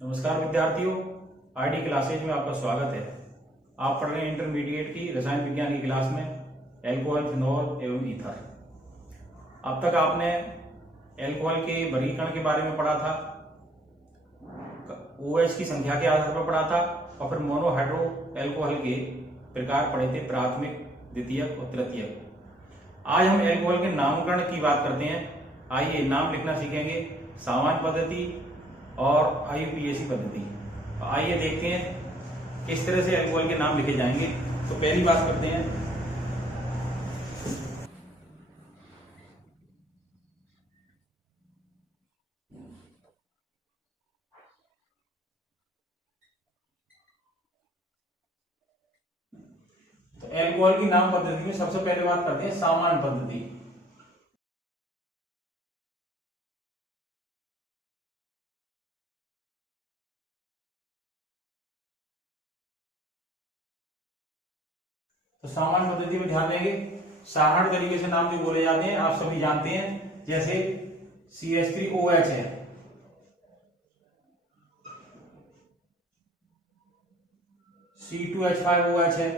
नमस्कार विद्यार्थियों, ID classes में आपका स्वागत है। आप पढ़ रहे हैं इंटरमीडिएट की रसायन विज्ञान की क्लास में एल्कोहल, फिनोल एवं ईथर। अब तक आपने एल्कोहल के वर्गीकरण के बारे में पढ़ा था, OH की संख्या के आधार पर पढ़ा था और फिर मोनोहाइड्रो एल्कोहल के प्रकार पढ़े थे, प्राथमिक, द्वितीयक और तृतीयक। आज हम एल्कोहल के नामकरण की बात करते हैं। आइए नाम लिखना सीखेंगे, सामान्य पद्धति और IUPAC पद्धति। आइए देखते हैं किस तरह से एल्कोहल के नाम लिखे जाएंगे। तो पहली बात करते हैं, तो एल्कोहल की नाम पद्धति में सबसे पहले बात करते हैं सामान्य पद्धति। तो सामान्य पद्धति में ध्यान देंगे, साधारण तरीके से नाम जो बोले जाते हैं आप सभी जानते हैं, जैसे CH3OH है, C2H5OH है,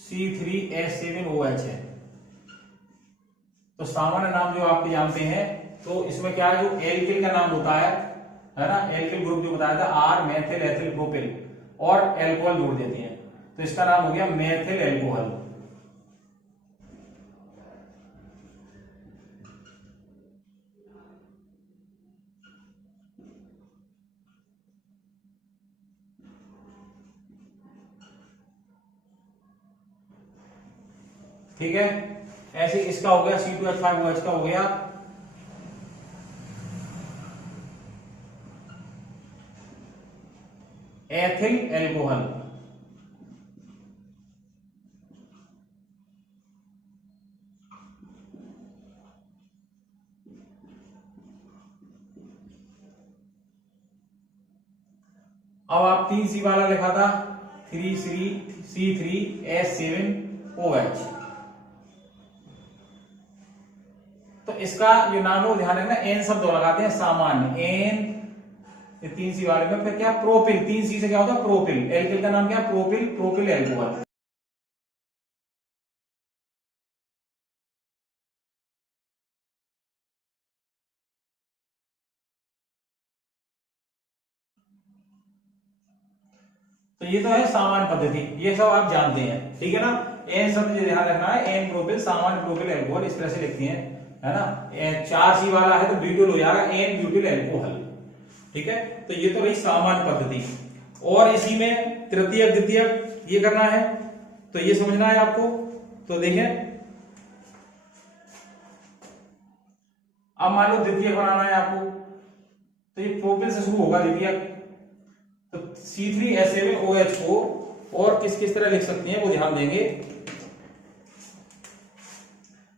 C3H7OH है। तो सामान्य नाम जो आप जानते हैं, तो इसमें क्या है, जो एल्किल का नाम होता है ना, एल्किल ग्रुप जो बताया था, R मेथिल एथिल प्रोपिल और एल्कोहल जोड़ देते हैं, तो इसका नाम हो गया मेथिल एल्कोहल। ठीक है, ऐसे इसका हो गया C2H5OH का हो गया एथिल एल्कोहल। अब आप 3C वाला लिखा था, C3H7OH। तो इसका जो नाम है वो ध्यान रखना, एन शब्द लगाते हैं सामान्य, एन 3C वाले में। फिर क्या, प्रोपिल, 3C से क्या होता है, प्रोपिल। एल्किल का नाम क्या है, प्रोपिल, प्रोपिल एल्कोहल। तो ये तो है सामान्य पद्धति, ये सब आप जानते हैं, ठीक है ना। एन शब्द जो ध्यान रखना है, एन प्रोपिल, सामान्य प्रोपिल एल्कोहल, इस तरह से लिखते हैं, है ना। 4C वाला है तो ब्यूटिल हो जाएगा, एन ब्यूटिल एल्कोहल। ठीक है, तो ये तो रही सामान्य पद्धति। और इसी में तृतीयक, द्वितीयक ये करना है, तो ये समझना है आपको। तो देखें, अब मान लो द्वितीयक बनाना है आपको, तो ये प्रोपिल से शुरू होगा द्वितीयक। तो C3H7OH को और किस किस तरह लिख सकते हैं वो ध्यान देंगे।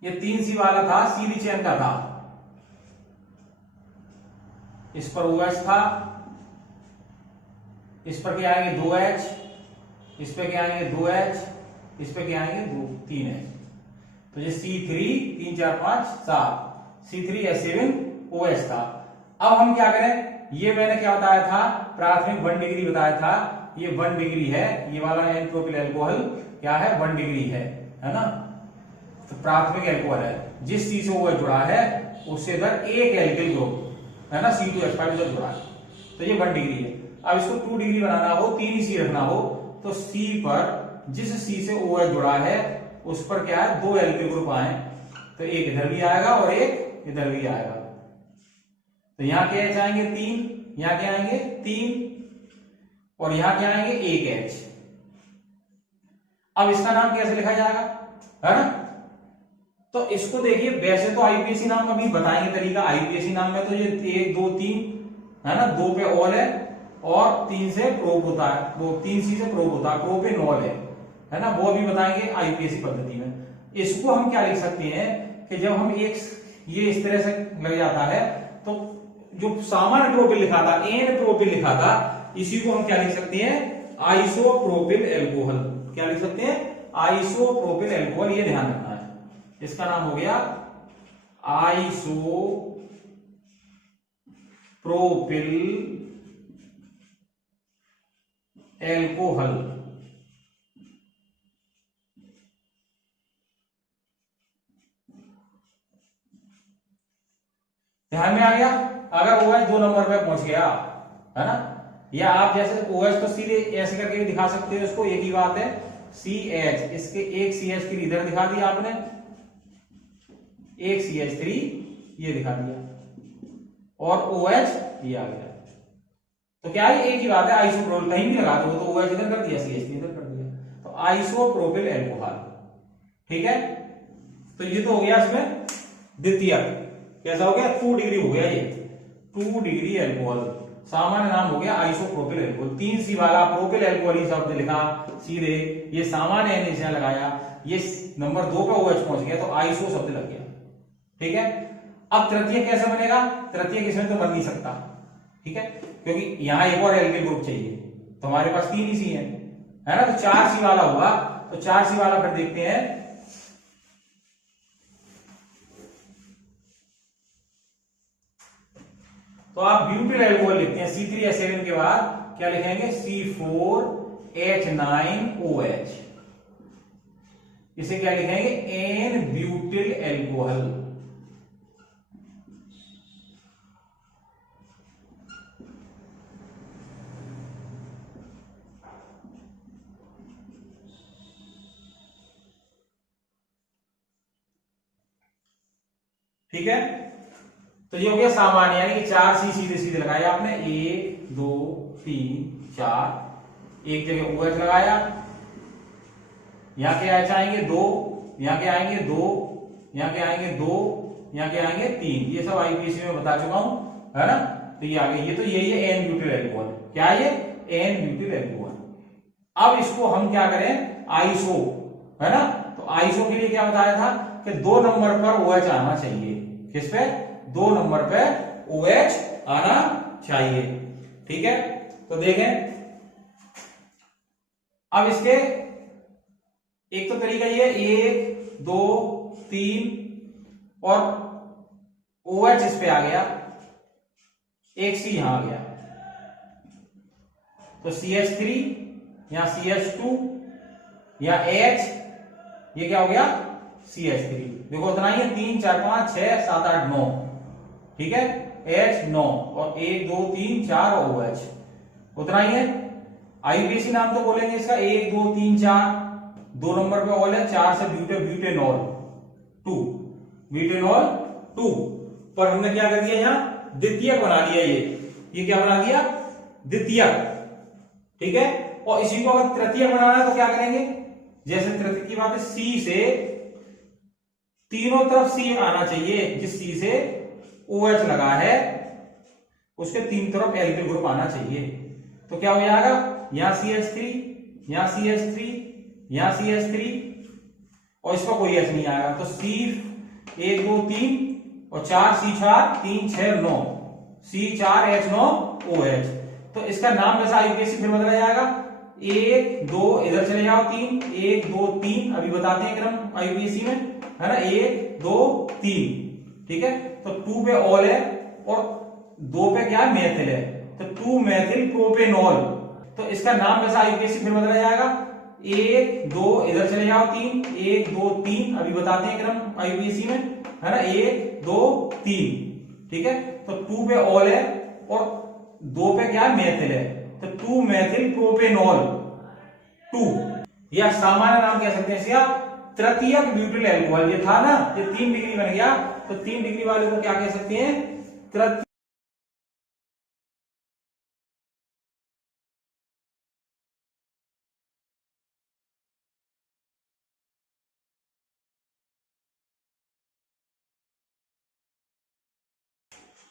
ये 3C वाला था, सीधी चेन का था, इस पर OH था, इस पर क्या आएंगे 2H, इस पे क्या आएंगे 2H, इस पे क्या आएंगे 3H। तो ये C3 3 4 5 7 C3H7OH था। अब हम क्या करें, ये मैंने क्या बताया था, प्राथमिक 1 डिग्री बताया था, ये 1 डिग्री है, ये वाला एन प्रोपिल एल्कोहल क्या है, 1 डिग्री है ना। तो प्राथमिक एल्कोहल है, जिस C से OH जुड़ा है उससे इधर एक एल्किल ग्रुप है ना, C2H5 इधर जुड़ा है, तो ये 1 डिग्री है। अब इसको 2 डिग्री बनाना हो, 3 ही C रखना हो, तो C पर जिस C से OH जुड़ा है उस पर क्या है, 2 एल्किल ग्रुप आए, तो एक इधर भी आएगा और एक इधर भी आएगा। तो यहां क्या H आएंगे 3, यहां क्या आएंगे 3, और यहां क्या आएंगे 1H। अब इसका नाम कैसे लिखा जाएगा, है ना। तो इसको देखिए, वैसे तो IUPAC नाम का भी बताएंगे तरीका। IUPAC नाम में तो ये 1 2 3 है ना, 2 पे ऑल है और 3 से प्रोप होता है, वो 3C से प्रोप होता है, प्रोपेनॉल है ना, वो भी बताएंगे IUPAC पद्धति में। इसको हम क्या लिख सकते हैं कि जब हम एक ये इस तरह से लग जाता है, तो जो सामान्य प्रोपिल लिखा था, एन प्रोपिल लिखा था, इसी को हम क्या लिख सकते हैं, आइसोप्रोपिल एल्कोहल। क्या लिख सकते हैं, आइसोप्रोपिल एल्कोहल, ये ध्यान रखना है। इसका नाम हो गया आइसो प्रोपिल एल्कोहल। ध्यान में आ गया? अगर OH 2 नंबर पे पहुंच गया है ना, या आप जैसे OH तो सीधे ऐसे करके भी दिखा सकते हो उसको, एक ही बात है। CH, इसके एक CH3 इधर दिखा दिया आपने, एक CH3 ये दिखा दिया, और OH ये आ गया। तो क्या है, एक ही बात है, आइसोप्रोपिल कहीं भी लगा दो तो OH इधर कर दिया, CH3 इधर कर दिया, तो आइसोप्रोपिल एल्कोहल। ठीक है, तो ये तो हो गया इसमें द्वितीयक। कैसा हो गया? 2 डिग्री हो गया ये, 2 डिग्री एल्कोहल। सामान्य नाम हो गया आइसोप्रोपिल एल्कोहल। 3C वाला प्रोपिल एल्कोहल ही शब्द लिखा सीधे, ये सामान्य NH लगाया, ये नंबर 2 पे OH पहुंच गया तो आइसो शब्द लग गया। ठीक है, अब तृतीय कैसे बनेगा? तृतीय इसमें तो बन नहीं सकता, ठीक है, क्योंकि यहां एक और एल्किल ग्रुप चाहिए, तो हमारे पास 3 ही सी है ना, तो 4C वाला हुआ। तो 4C वाला फिर देखते हैं। तो आप ब्यूटिल एल्कोहल लिखते हैं, C3H7 के बाद क्या लिखेंगे? C4H9OH। इसे क्या लिखेंगे? N butyl alcohol. ठीक है, तो ये हो गया सामान्य, यानी कि 4C सीधे सीधे लगाया आपने, 1 2 3 4, एक जगह OH लगाया, यहां के H आएंगे 2, यहां के आएंगे 2, यहां के आएंगे 2, यहां के आएंगे 3, ये सब IUPAC में बता चुका हूं, है ना। तो ये आगे, ये तो यही है एन ब्यूटिल एल्कोहल। क्या है ये? N butyl alcohol. अब इसको हम क्या करें? आइसो, है ना, तो आइसो के लिए क्या बताया था कि 2 नंबर पर OH आना चाहिए। किस पे? 2 नंबर पे OH आना चाहिए। ठीक है, तो देखें अब इसके एक तो तरीका ये 1 2 3 और OH इस पे आ गया, एक C यहां आ गया, तो CH3 या CH2 या H, ये क्या हो गया? CH3। देखो उतना ही है, 3 4 5 6 7 8 9, ठीक है, H 9 और 1 2 3 4 OH उतना ही है। IUPAC नाम तो बोलेंगे इसका 1 2 3 4, 2 नंबर पे ऑल है, 4 से ब्यूटेनॉल 2, ब्यूटेनॉल 2, पर हमने क्या कर दिया यहाँ? द्वितीयक बना दिया। ये क्या बना दिया? द्वितीयक। ठीक है, और इसी को अगर तृतीयक बनाना है तो क्या करेंगे? जैसे तृतीयक की बात है, C से तीनों तरफ C आना चाहिए, जिस C से OH लगा है उसके 3 तरफ एल्किल ग्रुप आना चाहिए। तो क्या हो जाएगा? यहां CH3, यहां CH3, यहां CH3 और इसका कोई H नहीं आएगा, तो C 1 2 3 और 4 C4 3 6 9, C4H9 OH। तो इसका नाम वैसा IUPAC फिर बदला जाएगा, 1 2 इधर चले जाओ 3, 1 2 3, अभी बताते हैं क्रम IUPAC में, है ना, 1 2 3, ठीक है। तो 2 पे ऑल है और 2 पे क्या है? मेथिल है, तो 2 मेथिल प्रोपेनॉल। तो इसका नाम वैसा IUPAC फिर बदला जाएगा, 1 2 इधर चले जाओ 3, 1 2 3, अभी बताते हैं क्रम IUPAC में, है ना, 1 2 3, ठीक है। तो 2 पे ऑल है और 2 पे क्या है? मेथिल है, तो 2 मेथिल प्रोपेनॉल 2, या सामान्य नाम कह सकते हैं इसका तृतीयक ब्यूटिल एल्कोहल। ये था ना, ये 3 डिग्री बन गया, तो 3 डिग्री वाले को क्या कह सकते हैं? तृतीयक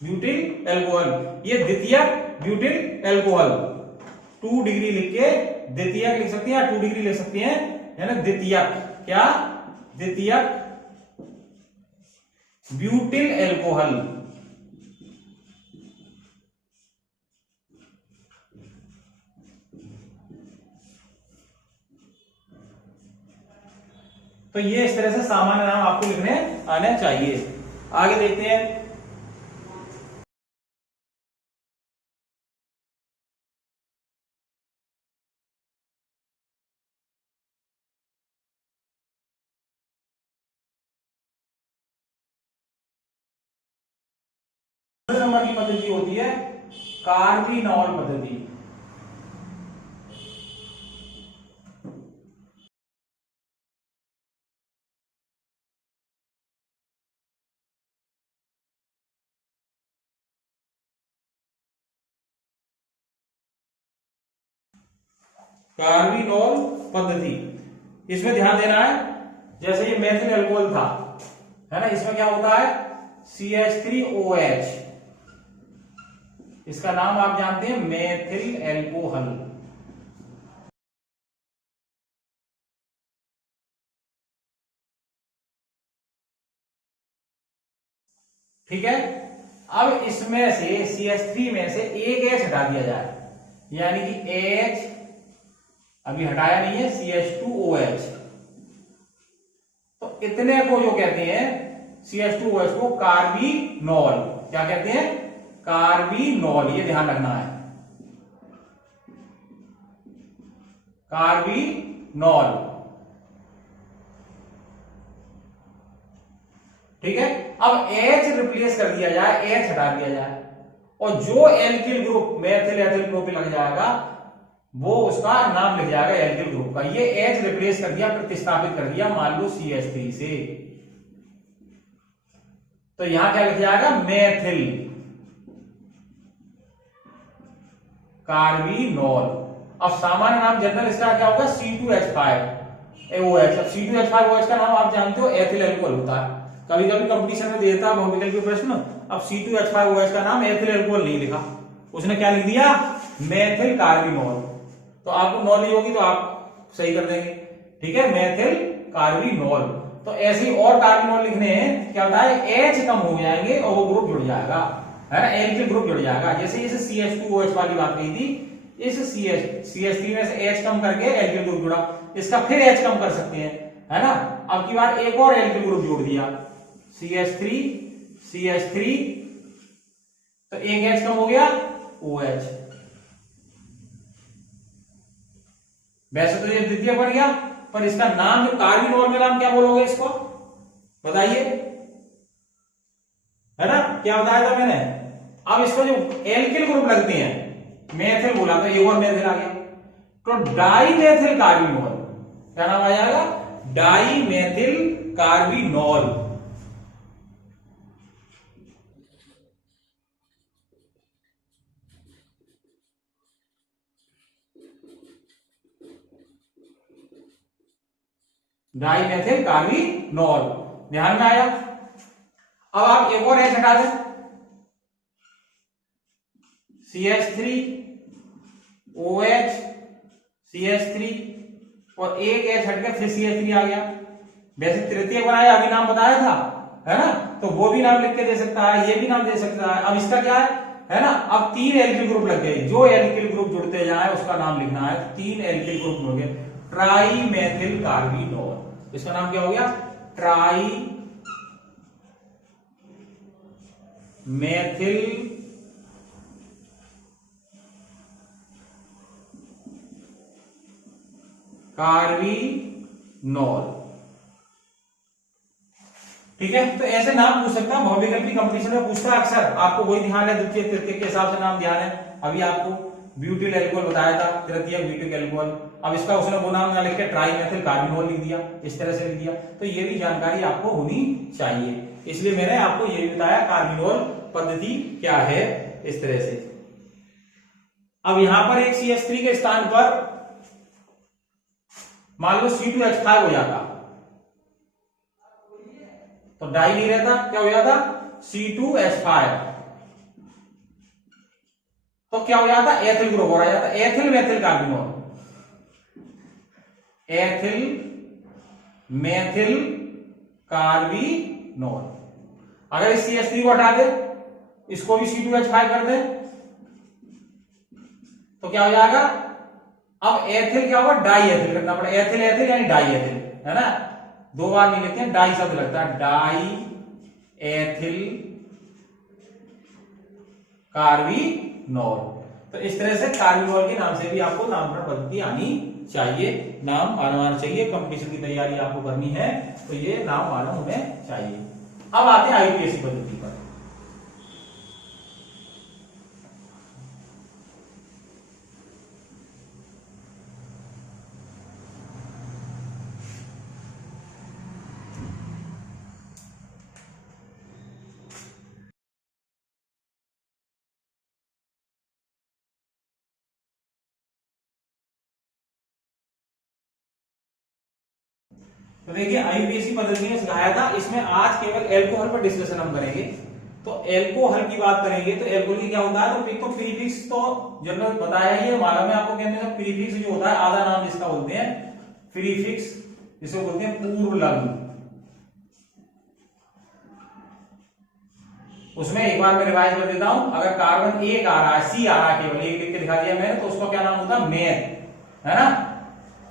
ब्यूटिल एल्कोहल। ये द्वितीयक ब्यूटिल एल्कोहल। 2 डिग्री लिख के द्वितीयक लिख सकते हैं, या 2 डिग्री लिख सकते हैं, है ना, द्वितीयक। क्या? द्वितीयक ब्यूटिल एल्कोहल। तो ये इस तरह से सामान्य नाम आपको लिखने आने चाहिए। आगे देखते हैं। दूसरे नंबर की पद्धति होती है कार्बीनॉल पद्धति। कार्बीनॉल पद्धति, इसमें ध्यान देना है, जैसे ये मेथिल अल्कोहल था, है ना, इसमें क्या होता है CH3OH, इसका नाम आप जानते हैं मेथिल अल्कोहल। ठीक है, अब इसमें से CH3 में से एक H हटा दिया जाए, यानी कि H अभी हटाया नहीं है, CH2OH, तो इतने को जो कहते हैं CH2OH को कार्बीनॉल, क्या कहते हैं, कार्बीनॉल, ये ध्यान रखना है, कार्बीनॉल। ठीक है, अब H रिप्लेस कर दिया जाए, H हटा दिया जाए, और जो alkyl group methyl ethyl group लग जाएगा वो उसका नाम लिख जाएगा एल्किल ग्रुप का। ये H रिप्लेस कर दिया, प्रतिस्थापित कर दिया, मान लो CH3 से, तो यहां क्या लिख जाएगा, मेथिल कार्बीनॉल। अब सामान्य नाम जनरल इसका क्या होगा, C2H5OH। अब C2H5OH का नाम आप जानते हो एथिल अल्कोहल होता है, कभी कभी कंपटीशन में देता है बहुविकल्प के प्रश्न। अब C2H5OH का नाम एथिल अल्कोहल नहीं लिखा, उसने क्या लिख दिया, मेथिल कार्बीनॉल, तो आपको नॉलेज होगी तो आप सही कर देंगे। ठीक है, मेथिल कार्बीनॉल। तो ऐसे और कार्बीनॉल लिखने हैं, क्या होता है, H कम हो जाएंगे और वो ग्रुप जुड़ जाएगा, है ना, एल्किल ग्रुप जुड़ जाएगा। जैसे इसे CH2OH वाली बात कही थी, इस CH3 में से H कम करके एल्किल ग्रुप जुड़ा, इसका फिर H कम कर सकते हैं, है ना। अब की बार एक और एल्किल ग्रुप जोड़ दिया, CH3, तो एक H कम हो गया, OH। वैसे तो ये द्वितीय बन गया, पर इसका नाम जो कार्बीनॉल में नाम क्या बोलोगे इसको, बताइए, है ना, क्या बताया था मैंने। अब इसको जो एल्किल ग्रुप लगते हैं, मेथिल बोला तो एक और मेथिल आ गया, तो डाईमेथिल कार्बीनॉल, क्या नाम आ जाएगा, डाईमेथिल कार्बीनॉल। डाईमेथिल कार्बीनॉल, ध्यान में आया। अब आप एक और H हटा दें, CH3OH, CH3 और एक H हट गया, फिर CH3 आ गया। वैसे तृतीय बनाया, अभी नाम बताया था, है ना, तो वो भी नाम लिख के दे सकता है, ये भी नाम दे सकता है। अब इसका क्या है ना, अब 3 एल्किल ग्रुप लग गए, जो एल्किल ग्रुप जुड़ते जाए उसका नाम लिखना है, 3 एल्किल ग्रुप हो गए, ट्राईमेथिल कार्बीनॉल, इसका नाम क्या हो गया, ट्राईमेथिल कार्बीनॉल। ठीक है, तो ऐसे नाम पूछ सकता है, बहुविकल्पी कंपटीशन में पूछता है अक्सर, आपको वही ध्यान है, द्वितीय तृतीय के हिसाब से नाम ध्यान है। अभी आपको ब्यूटिल अल्कोहल बताया था, तृतीय ब्यूटिल अल्कोहल, अब इसका उसने वो नाम ना लिख के ट्राईमेथिल कार्बीनॉल लिख दिया, इस तरह से लिख दिया, तो ये भी जानकारी आपको होनी चाहिए, इसलिए मैंने आपको ये भी बताया कार्बीनॉल पद्धति क्या है, इस तरह से। अब यहां पर एक CH3 के स्थान पर मान लो C2H5 हो जाता, तो डाई नहीं रहता, क्या हो जाता, C2H5, तो क्या हो जाता, एथिल ग्रुप हो रहा जाता, एथिल मेथिल कार्बीनॉल, एथिल मेथिल कार्बीनॉल। अगर इस CH3 को हटा दे, इसको भी C2H5 कर दे, तो क्या हो जाएगा, अब एथिल क्या होगा, डाई एथिल करना पड़ेगा, एथिल एथिल यानी डाई एथिल, है ना, दो बार नहीं लेते हैं, डाई शब्द लगता है, डाई एथिल कार्बिनोल। तो इस तरह से कार्बिनोल के नाम से भी आपको नामकरण पद्धति आनी चाहिए, नाम मालूम आना चाहिए। कंपटीशन की तैयारी आपको करनी है तो ये नाम मालूम होने चाहिए। अब आते हैं आईपीएससी पद्धति पर। तो देखिए आईयूपीएसी पद्धति में सिखाया था, इसमें आज केवल एल्कोहल पर डिस्कशन हम करेंगे। तो एल्कोहल की बात करेंगे तो एल्कोहल क्या होता है, तो एक तो प्रीफिक्स तो जनरल बताया ही है, मालूम है आपको। कहते हैं प्रीफिक्स जो होता है, आधा नाम जिसका बोलते हैं प्रीफिक्स, जिसको बोलते हैं पूर्व लग्न। उसमें एक बार मैं रिवाइज कर देता हूं। अगर कार्बन एक आ रहा है, सी आ रहा है, केवल एक लिख के दिखा दिया मैंने, तो उसका क्या नाम होता है, मेथ, है ना,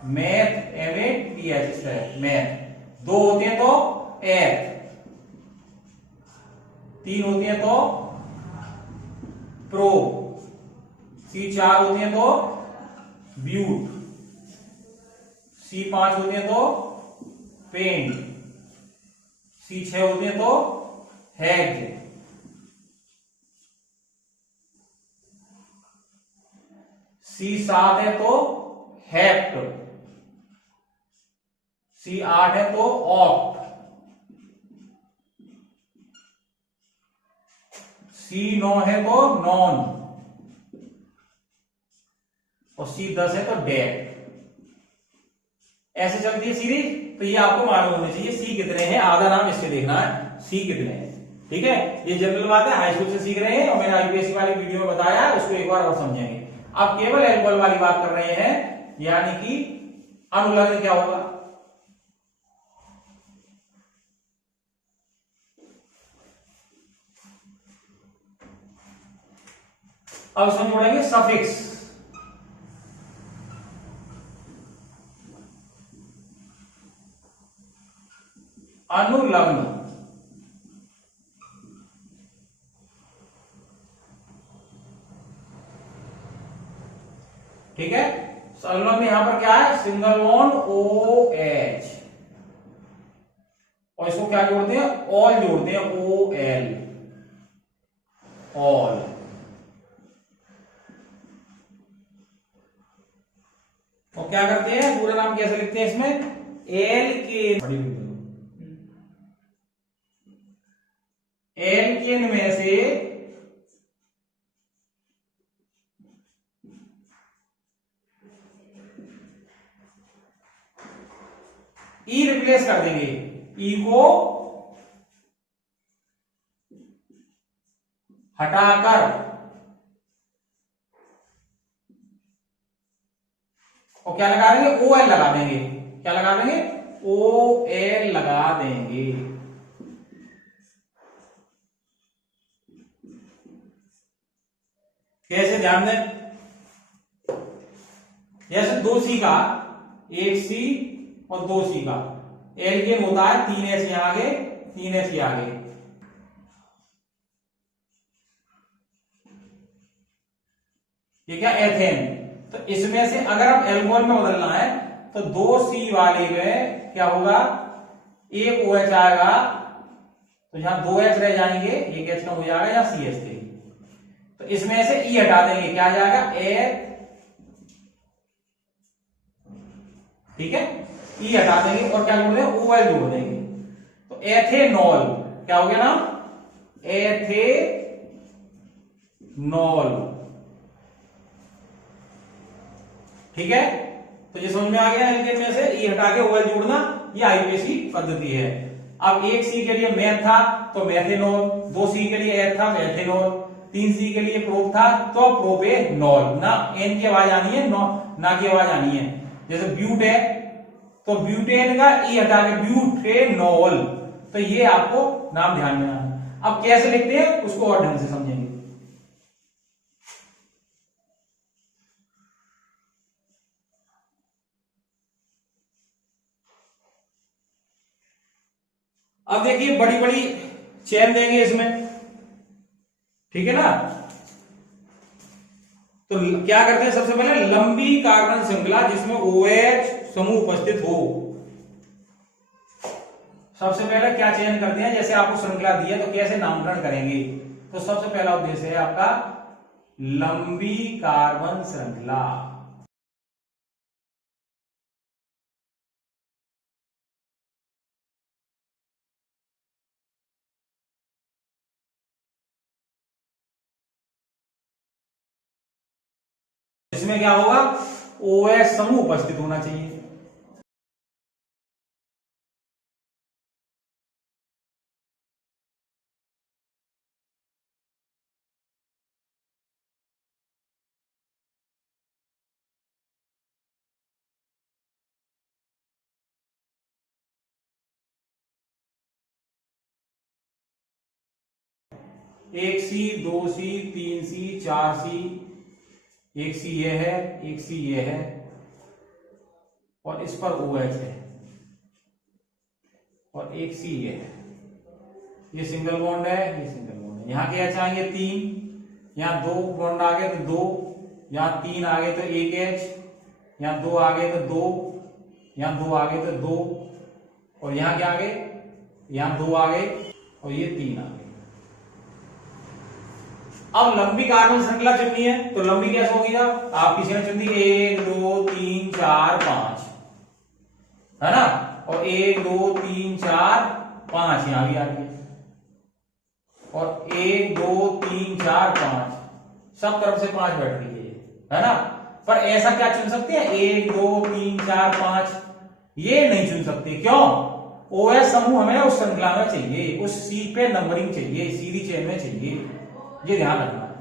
मैथ, MATH, इस तरह मैथ। दो होते हैं तो एथ, तीन होती हैं तो प्रो, सी चार होती हैं तो ब्यूट, सी पांच होती हैं तो पेंट, सी छह होती हैं तो हैग, सी सात है तो हेप्ट, सी आठ है तो ऑक्ट, सी नौ है तो नॉन, और सी 10 है तो डेट। ऐसे चलती है सीरीज। तो ये आपको मालूम होना चाहिए सी कितने हैं, आधा नाम इसके देखना है सी कितने हैं। ठीक है, ये जनरल बात है, हाई स्कूल से सीख रहे हैं और मैंने आईपीएससी वाली वीडियो में बताया है, उसको एक बार और समझेंगे। अब केवल एल्कोहल वाली बात कर रहे हैं, यानी कि अनुलग्न क्या होगा। अब इसमें जोड़ेंगे सफिक्स। अनुलग्न, ठीक है। अनुलग्न यहां पर क्या है, सिंगल बॉन्ड OH, और इसको क्या जोड़ते हैं, ऑल जोड़ते हैं, OL, ऑल। और क्या करते हैं, पूरा नाम कैसे लिखते हैं इसमें, एल्केन में से ई रिप्लेस कर देंगे, ई को हटाकर और क्या लगा देंगे, OL लगा देंगे। क्या लगा देंगे, OL लगा देंगे। कैसे, ध्यान दें। जैसे 2C का, 1C और 2C का एल्केन होता है, 3S यहां आगे, 3S यहां आगे। ये क्या, एथेन। तो इसमें से अगर आप एल्कोहल में बदलना है तो 2C वाले में क्या होगा, एक OH आएगा, तो यहां 2H रह जाएंगे, एक H कम हो जाएगा, या CH3। तो इसमें से E हटा देंगे, क्या आ जाएगा, एथ, ठीक है, E हटा देंगे और क्या जोड़ देंगे, OL जोड़ देंगे। तो एथेनॉल क्या हो गया नाम, एथेनॉल। ठीक है, तो ये समझ में आ गया, एल्केन में से E हटा के OL जोड़ना, ये आईपीएससी पद्धति है। अब 1C के लिए मैथ था तो मैथेनॉल, 2C के लिए एथ था मैथेनॉल, 3C के लिए प्रोप था तो प्रोपेनॉल। ना एन की आवाज आनी है, ना की आवाज आनी है। जैसे ब्यूट है तो ब्यूटेन का ई हटा के ब्यूटेनॉल। तो ये आपको नाम ध्यान में आना। अब कैसे लिखते हैं उसको और ढंग से समझेंगे। अब देखिए बड़ी बड़ी चेन देंगे इसमें, ठीक है ना। तो क्या करते हैं, सबसे पहले लंबी कार्बन श्रृंखला जिसमें OH समूह उपस्थित हो। सबसे पहले क्या चयन करते हैं, जैसे आपको श्रृंखला दी है तो कैसे नामकरण करेंगे। तो सबसे पहला उद्देश्य है आपका लंबी कार्बन श्रृंखला। इसमें क्या होगा, OH समूह उपस्थित होना चाहिए। एक C, 2C, 3C, 4C, एक C ये है, एक C ये है, और इस पर OH है, और एक C ये है। ये सिंगल बॉन्ड है, ये सिंगल बॉन्ड है। यहाँ क्या चाहेंगे 3, यहाँ 2 बॉन्ड आ गए तो 2, यहाँ 3 आ गए तो 1 H, यहाँ 2 आ गए तो 2, यहाँ 2 आ गए तो 2, और यहाँ क्या आ गए, यहाँ 2 आ गए और ये 3 आ गए। अब लंबी कार्बन श्रृंखला चुननी है, तो लंबी कैसे होगी, आप किसी ने चुन दी 1 2 3 4 5, है ना, और 1 2 3 4 5 यहां भी आ गई, और 1 2 3 4 5 सब तरफ से 5 बैठ रही है ना। पर ऐसा क्या चुन सकते हैं, 1 2 3 4 5 ये नहीं चुन सकते, क्यों, OH समूह हमें उस श्रृंखला में चाहिए, उस C पे नंबरिंग चाहिए, सीधी चेन में चाहिए, ये ध्यान रखना है,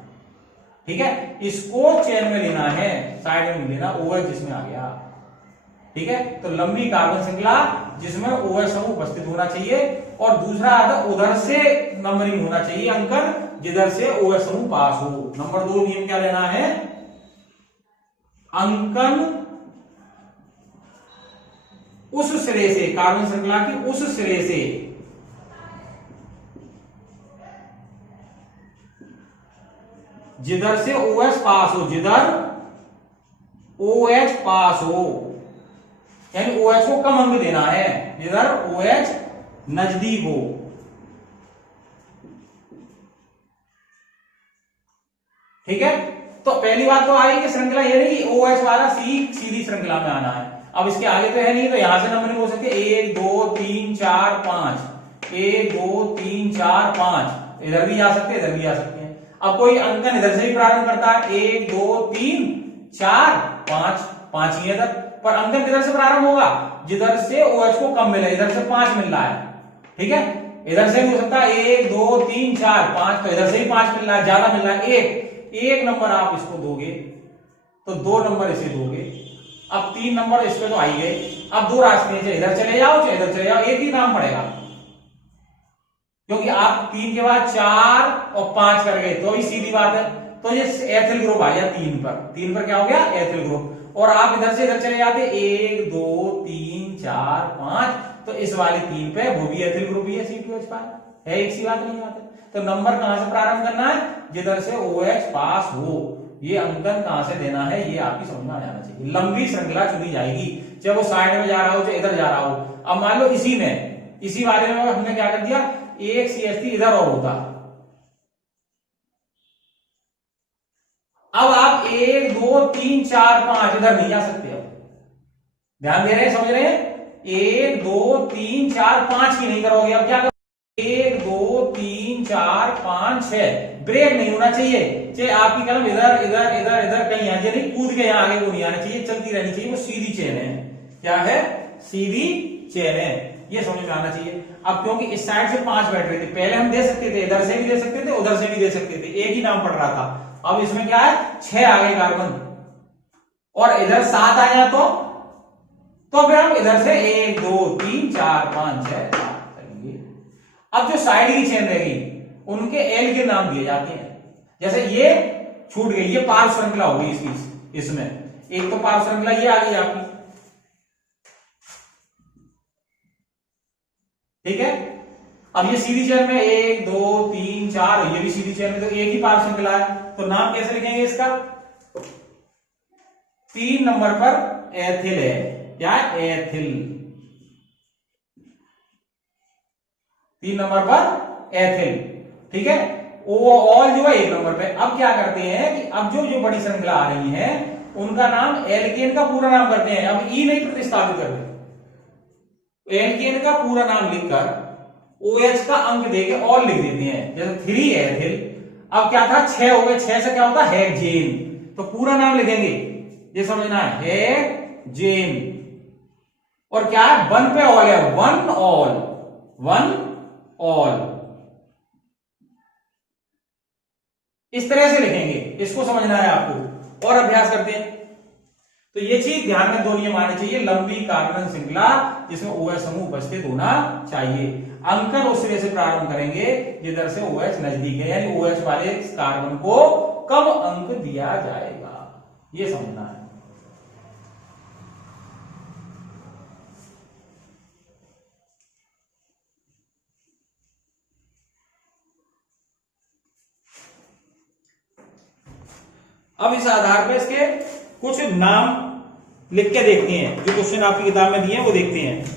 ठीक है। इसको चेन में लेना है, साइड में लेना, OH जिसमें आ गया, ठीक है। तो लंबी कार्बन श्रृंखला जिसमें OH समूह उपस्थित होना चाहिए, और दूसरा उधर से नंबरिंग होना चाहिए, अंकन जिधर से OH समूह पास हो। नंबर 2 नियम क्या लेना है, अंकन उस सिरे से, कार्बन श्रृंखला की उस सिरे से जिधर से OH पास हो, जिधर OH पास हो, यानी OH को कम अंक देना है, जिधर OH नजदीक हो, ठीक है। तो पहली बात तो आई कि श्रृंखला ये नहीं कि OH वाला सीधी श्रृंखला में आना है। अब इसके आगे तो है नहीं, तो यहां से नंबरिंग हो सकती है 1 2 3 4 5, 1 2 3 4 5, इधर भी आ सकते हैं, इधर भी आ सकते हैं। अब कोई अंकन इधर से भी प्रारंभ करता है, 1 2 3 4 5, 5 ही इधर, पर अंकन किधर से प्रारंभ होगा, जिधर से OH को कम मिले, इधर से 5 मिल रहा है, ठीक है। इधर से भी हो सकता है 1 2 3 4 5, तो इधर से भी 5 मिल रहा है, ज्यादा मिल रहा है, एक नंबर आप इसको दोगे तो 2 नंबर इसे दोगे, अब 3 नंबर इस पे तो आई गए। अब 2 रास्ते हैं, चाहे इधर चले जाओ चाहे इधर चले जाओ, एक ही नाम पड़ेगा, क्योंकि आप 3 के बाद 4 और 5 कर गए तो ही सीधी बात है। तो ये एथिल ग्रुप आ गया 3 पर क्या हो गया, एथिल ग्रुप। और आप इधर से इधर चले जाते 1 2 3 4 5, तो इस वाली 3 पे वो भी एथिल ग्रुप ही है, C2H5 है, एक सी बात नहीं बात है। तो नंबर कहां से प्रारंभ करना है, जिधर से OH पास हो, ये अंकन कहां से देना है, ये आपकी समझ में आ जाना चाहिए। लंबी श्रृंखला चुनी जाएगी, चाहे वो साइड में जा रहा हो चाहे इधर जा रहा हो। अब मान लो इसी वाले में हमने क्या कर दिया, एक CH3 इधर और होता, अब आप 1 2 3 4 5 इधर नहीं जा सकते, अब ध्यान दे रहे हैं, समझ रहे हैं, 1 2 3 4 5 की नहीं करोगे, अब क्या 1 2 3 4 5 6, ब्रेक नहीं होना चाहिए, चाहे आपकी कलम इधर इधर इधर इधर कहीं आ जाए, नहीं कूद के यहां आगे को नहीं आना चाहिए, चलती रहनी चाहिए, वो सीधी चेन है। क्या है, सीधी चेन है, ये समझ में आना चाहिए। अब क्योंकि इस साइड से 5 बैठ रहे थे, पहले हम दे सकते थे, इधर से भी दे सकते थे, उधर से भी दे सकते थे, एक ही नाम पड़ रहा था। अब इसमें क्या है, 6 आ गए कार्बन, और इधर 7 आया तो फिर हम इधर से 1 2 3 4 5 6 7 करेंगे। अब जो साइड की चेन रहेगी उनके एल के नाम दिए जाते हैं, जैसे ये छूट गई, ये पार्श्व श्रृंखला होगी इसकी, इसमें एक तो पार्श्व श्रृंखला ये आ गई आपकी, ठीक है। अब ये सीधी चेन में 1 2 3 4, ये भी सीधी चेन में, तो एक ही पार्श्व श्रृंखला है, तो नाम कैसे लिखेंगे इसका? 3 नंबर पर एथिल है, क्या एथिल, 3 नंबर पर एथिल, ठीक है। ओवरऑल जो है 1 नंबर पे। अब क्या करते हैं कि अब जो जो बड़ी श्रृंखला आ रही है उनका नाम एल्केन का पूरा नाम करते हैं। अब ई नहीं प्रतिस्थापित करते, एल्केन का पूरा नाम लिखकर OH का अंक देके और लिख देते हैं, जैसे 3 एथिल। अब क्या था, 6 हो गए, 6 से क्या होता है हेक्सेन, तो पूरा नाम लिखेंगे, ये समझना है, हेक्सेन। और क्या है, 1 पे ऑल है, 1 ऑल, 1 ऑल, इस तरह से लिखेंगे, इसको समझना है आपको। और अभ्यास करते हैं, तो ये चीज ध्यान में 2 नियम आने चाहिए। लंबी कार्बन श्रृंखला जिसमें OH समूह उपस्थित होना चाहिए। अंकन उस सिरे से प्रारंभ करेंगे जिधर से OH नजदीक है, यानी OH वाले कार्बन को कम अंक दिया जाएगा, ये समझना है। अब इस आधार पर इसके कुछ नाम लिख के देखते हैं, जो क्वेश्चन आपकी किताब में दिए हैं वो देखते हैं।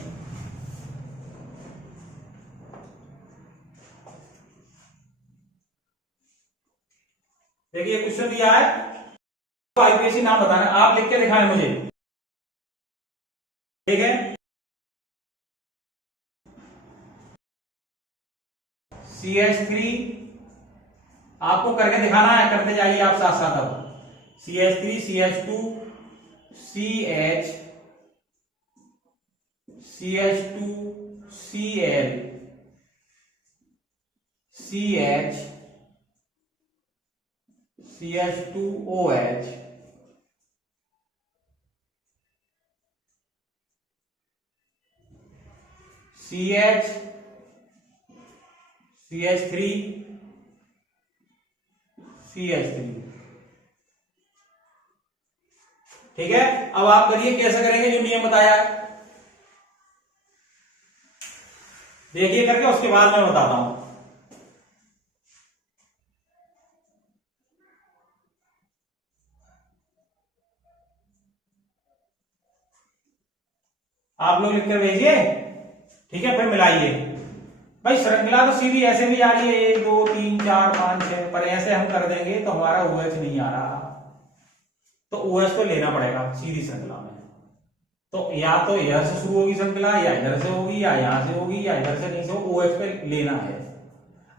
देखिए क्वेश्चन दिया है, तो आईपीएससी नाम बताना, आप लिख के दिखाएं मुझे, ठीक है। CH3 आपको करके दिखाना है, करते जाइए आप साथ साथ। अब CH3 CH2 CH CH2 Cl CH CH2OH CH CH3 CH3, ठीक है। अब आप करिए, कैसे करेंगे जो नियम बताया है, देखिए करके, उसके बाद मैं बताता हूं। आप लोग लिखकर भेजिए, ठीक है, फिर मिलाइए। भाई श्रृंखला तो सीधी ऐसे भी आ रही है, 1 2 3 4 5 6, पर ऐसे हम कर देंगे तो हमारा OH नहीं आ रहा, तो OH तो लेना पड़ेगा सीधी श्रृंखला में। तो या तो इधर से शुरू होगी श्रृंखला, या इधर से होगी, या यहां से होगी, या इधर से नहीं से, OH पे लेना है।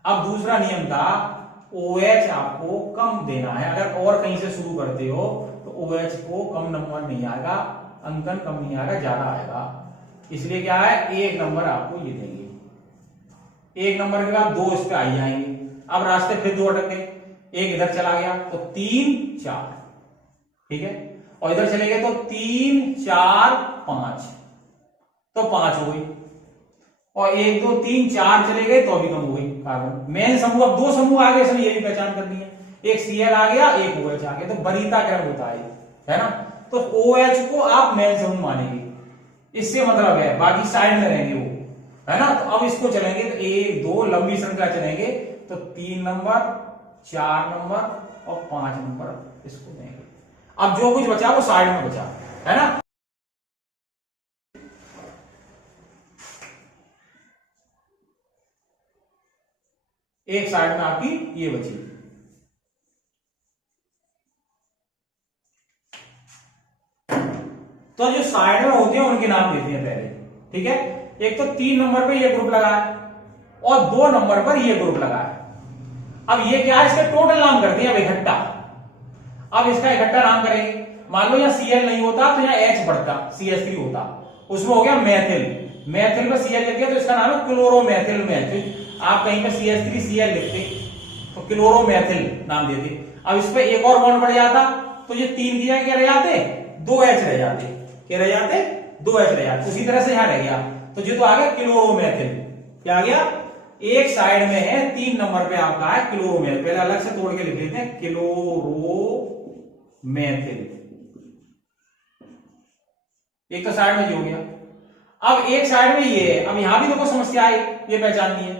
अब दूसरा नियम था, OH आपको कम देना है। अगर और कहीं से शुरू करते हो तो OH को कम नंबर नहीं आएगा, अंकन कम नहीं आएगा, ज्यादा आएगा। इसलिए क्या है, 1 नंबर आपको ये देंगे, 1 नंबर के बाद 2 इस पे आई जाएंगे। अब रास्ते फिर 2 अटक गए, 1 इधर चला गया तो 3 4, ठीक है, और इधर चले गए तो 3 4 5, तो 5 हो गई, और 1 2 3 4 चले गए तो अभी कम हो गई कार्बन। मेन समूह, अब 2 समूह आ गए, इसलिए ये भी पहचान करनी है, एक Cl आ गया, एक OH आ गया, तो बरीता क्रम होता है ना। तो OH को आप मेन समूह मानेंगे, इससे मतलब है, बाकी साइड में रहेंगे वो, है ना। तो अब इसको चलेंगे तो 1 2 लंबी श्रृंखला चलेंगे, तो 3 नंबर 4 नंबर और 5 नंबर इसको देंगे। अब जो कुछ बचा वो साइड में बचा, है ना। एक साइड में आपकी ये बची, तो जो साइड में होते हैं उनके नाम देते हैं पहले, ठीक है। एक तो 3 नंबर पे ये ग्रुप लगा है और 2 नंबर पर ये ग्रुप लगा है। अब ये क्या है, इसके टोटल नाम करते हैं अब इकट्ठा। अब इसका इकट्ठा नाम करेंगे, मान लो यहाँ Cl नहीं होता तो यहाँ H बढ़ता, CH3 होता, उसमें हो गया मैथिल, मैथिल में Cl लिख दिया तो इसका नाम है क्लोरोमैथिल मैथिल। आप कहीं पे CH3 Cl लिखते तो क्लोरोमैथिल नाम देते। अब इस पे एक और बॉन्ड बढ़ जाता तो ये 3 की जगह क्या रह जाते, 2H रह जाते, क्या रह जाते, 2H रह जाते। उसी तरह से यहां रह गया, तो ये तो आ गया क्लोरोमैथिल, क्या आ गया, एक साइड में है 3 नंबर पे आपका है क्लोरोमैथिल, पहले अलग से तोड़ के लिख लेते हैं, क्लोरोमैथिल, एक तो साइड में ये हो गया। अब एक साइड में ये है, अब यहां भी देखो समस्या है, ये पहचाननी है।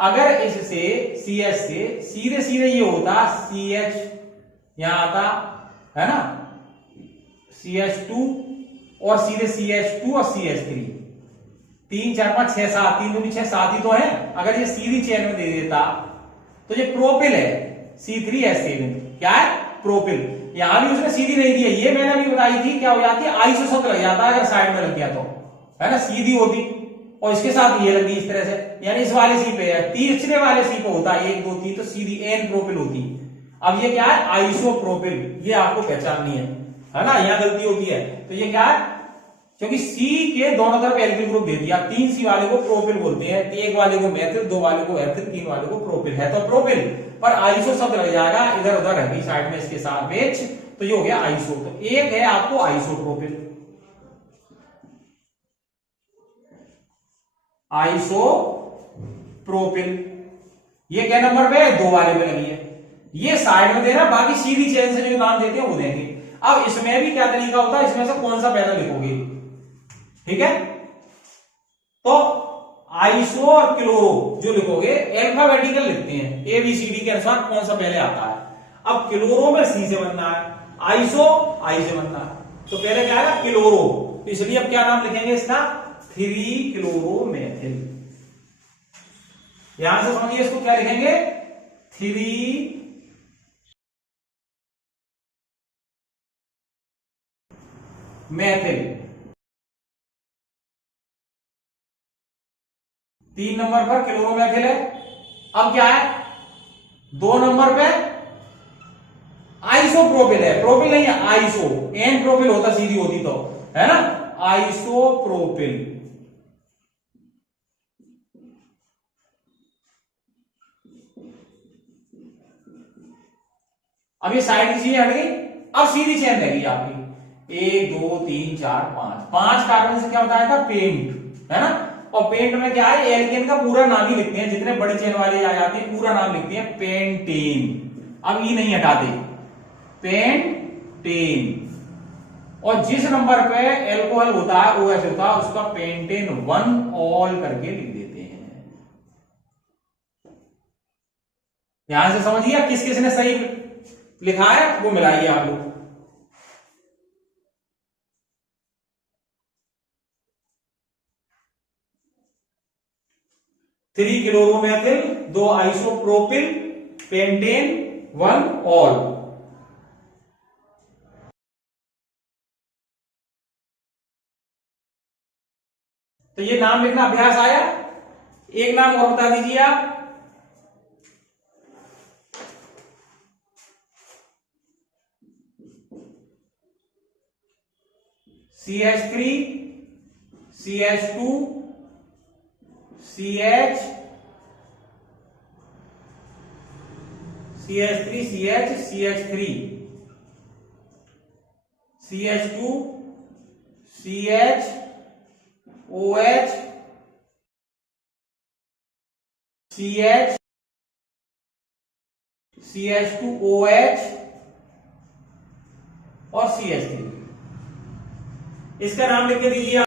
अगर इससे CH से सीधे सीधे ये होता CH, यहां आता है ना CH2 और सीधे CH2 और CH3, 3 4 5 6 7, 3 दूनी 6 7 ही तो है। अगर ये सीधी चेन में दे देता तो ये प्रोपिल है C3H7, क्या है प्रोपिल। यहां भी उसने सीधी नहीं दी है, ये मैंने अभी बताई थी क्या हो जाती है आइसो शब्द लग जाता है अगर साइड में लग गया तो, है ना, सीधी होती और इसके साथ ये लगी इस तरह से, यानी इस वाले सी पे है, तीसरे वाले सी पे होता है 1 2 3 तो सीधी एन प्रोपिल होती। अब ये क्या है आइसो प्रोपिल, ये आपको पहचाननी है ना, यहां गलती होती है। तो ये क्या है, क्योंकि C के दोनों तरफ एल्किल ग्रुप दे दिया, 3C वाले को प्रोपिल बोलते हैं, 1 वाले को मेथिल, 2 वाले को एथिल, 3 वाले को प्रोपिल, है तो प्रोपिल, पर आइसो शब्द लग जाएगा इधर उधर रखी साइड में इसके साथ बेच, तो ये हो गया आइसो। तो एक है आपको आइसोट्रोपिल, आइसोप्रोपिल, ये क्या नंबर पे है 2 वाले पे लगी है, ये साइड में देना, बाकी सीधी चेन से जो नाम देते हैं वो देंगे। अब इसमें भी क्या तरीका होता है, इसमें से कौन सा पहले लिखोगे, ठीक है, तो आइसो और क्लोरो जो लिखोगे अल्फाबेटिकल लिखते हैं, ABCD के अनुसार कौन सा पहले आता है। अब क्लोरो में C से बनना है, आइसो I से बनना है, तो पहले क्या आएगा क्लोरो, तो इसलिए अब क्या नाम लिखेंगे इसका 3 क्लोरोमेथिल। यहां से समझिए इसको क्या लिखेंगे 3 मेथिल। 3 नंबर पर क्लोरोमेथिल है। अब क्या है 2 नंबर पे आइसोप्रोपिल है, प्रोपिल नहीं है आइसो, एन प्रोपिल होता सीधी होती तो, है ना, आइसोप्रोपिल। अब ये साइड की चीजें हट गई, अब सीधी चेन रहेगी आपकी 1 2 3 4 5 कार्बन से क्या बताया था पेंट, है ना, और पेंट में क्या है एल्केन का पूरा नाम ही लिखते हैं, जितने बड़ी चेन वाले आ जाते हैं पूरा नाम लिखते हैं पेंटेन। अब ई नहीं हटाते, पेंटेन। और जिस नंबर पे एल्कोहल होता है OH होता है उसका पेंटेन 1 ऑल करके लिख देते हैं। यहां से समझिए किस किसने सही लिखा है वो मिलाइए आप लोग। Three chloromethyl, 2 isopropyl, pentane, 1 ol. तो ये नाम लिखना अभ्यास आया। एक नाम और बता दीजिए आप, CH3 CH2 CH CH3 CH CH3 CH2 CH OH CH CH2OH और CH3। इसका नाम लिख के दीजिए आप।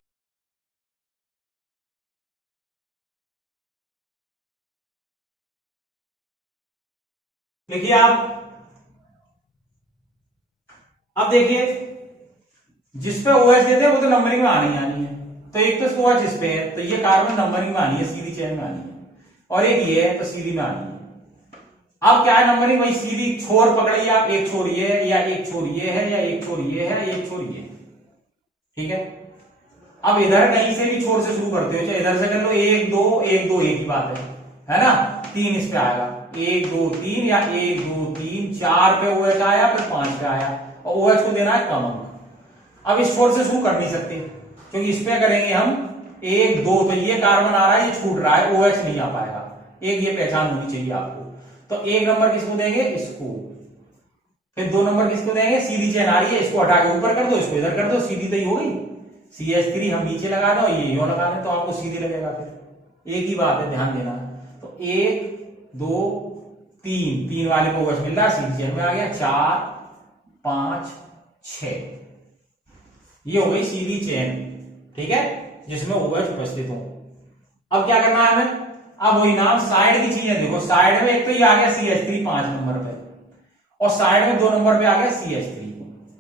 लिखिए आप। अब देखिए जिस पे OH देते हैं वो तो नंबरिंग में आनी है, तो एक तो OH इस पे है तो ये कार्बन नंबरिंग में आनी है, सीधी चेन में आनी है, और एक ये है तो सीधी में आनी है। अब क्या है नंबरिंग, वही सीधी छोर पकड़िए आप, एक छोर ये है या एक छोर ये है या एक छोर ये है एक छोर ये, ठीक है। अब इधर कहीं से भी छोर से शुरू करते हो, चाहे इधर से कर लो 1 2 1 2 एक ही बात है ना, 3 इस पे आएगा 1 2 3 या 1 2 3 4 पे OH आया फिर 5 पे आया, और OH को देना है कम अंक। अब इस छोर से शुरू कर नहीं सकते क्योंकि इस पे करेंगे हम 1 2 तो ये कार्बन आ रहा है ये छूट रहा है, OH नहीं आ पाएगा, एक ये पहचान होनी चाहिए आपको। तो 1 नंबर किसको देंगे इसको, फिर 2 नंबर किसको देंगे, सीधी चेन आ रही है इसको हटा के ऊपर कर दो, इसको इधर कर दो, सीधी तो ही हो गई। CH3 हम नीचे लगा दो, ये यो लगा दें तो आपको सीधी लगेगा, फिर एक ही बात है ध्यान देना। तो 1 2 3 3 वाले को OH मिल रहा है, सीधी चेन में आ गया, 4 5 6, ये हो गई सीधी चेन, ठीक है, जिसमें OH उपस्थित हो। अब क्या करना है हमें, अब वही नाम साइड की चीजें देखो, साइड में एक तो ये आ गया CH3 5 नंबर पे, और साइड में 2 नंबर पे आ गया CH3,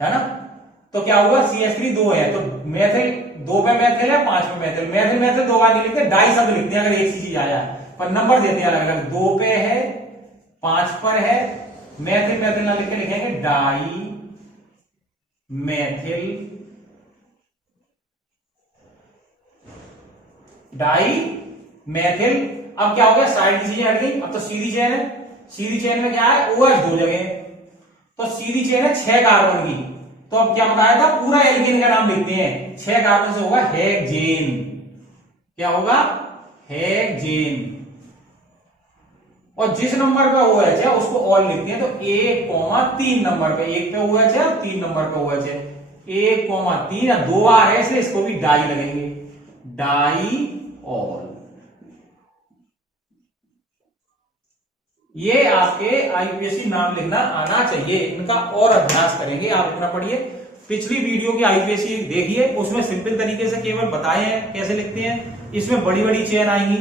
है ना। तो क्या हुआ, CH3 2 है तो मेथिल 2 पे मेथिल है, 5 पे मेथिल, मेथिल मेथिल 2 बार नहीं लिखते, डाई शब्द लिखते हैं अगर एक चीज आया, पर नंबर देते हैं अलग अलग, 2 पे है 5 पर है, मेथिल मेथिल ना लिख के लिखेंगे डाई मेथिल, डाई मेथिल। अब क्या हो गया, साइड की चीजें हट गई, अब तो सीधी चेन है, सीधी चेन में क्या है, OH 2 जगह, तो सीधी चेन है 6 कार्बन की, तो अब क्या बताया था, पूरा एल्केन का नाम लिखते हैं, 6 कार्बन से होगा हेक्सेन, क्या होगा, हेक्सेन। और जिस नंबर पे OH है उसको ऑल लिखते हैं, तो 1,3 नंबर पे, 1 पे OH है, 3 नंबर पे OH है, 1,3 या 2 बार है, इसलिए इसको भी डाई लगेंगे, डाई ऑल। ये आपके IUPAC नाम लिखना आना चाहिए, इनका और अभ्यास करेंगे, आप इतना पढ़िए। पिछली वीडियो की IUPAC देखिए, उसमें सिंपल तरीके से केवल बताए हैं कैसे लिखते हैं, इसमें बड़ी बड़ी चेन आएंगी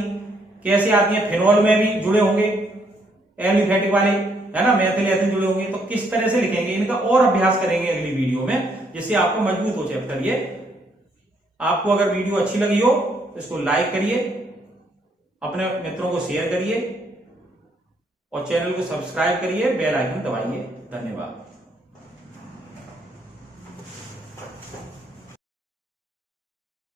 कैसे आती है, फिनॉल में भी जुड़े होंगे एलिफेटिक वाले, है ना, मेथिल एथिल जुड़े होंगे, तो किस तरह से लिखेंगे इनका और अभ्यास करेंगे अगली वीडियो में, जिससे आपको मजबूत हो चैप्टर। ये आपको अगर वीडियो अच्छी लगी हो तो इसको लाइक करिए, अपने मित्रों को शेयर करिए और चैनल को सब्सक्राइब करिए, बेल आइकन दबाइए। धन्यवाद।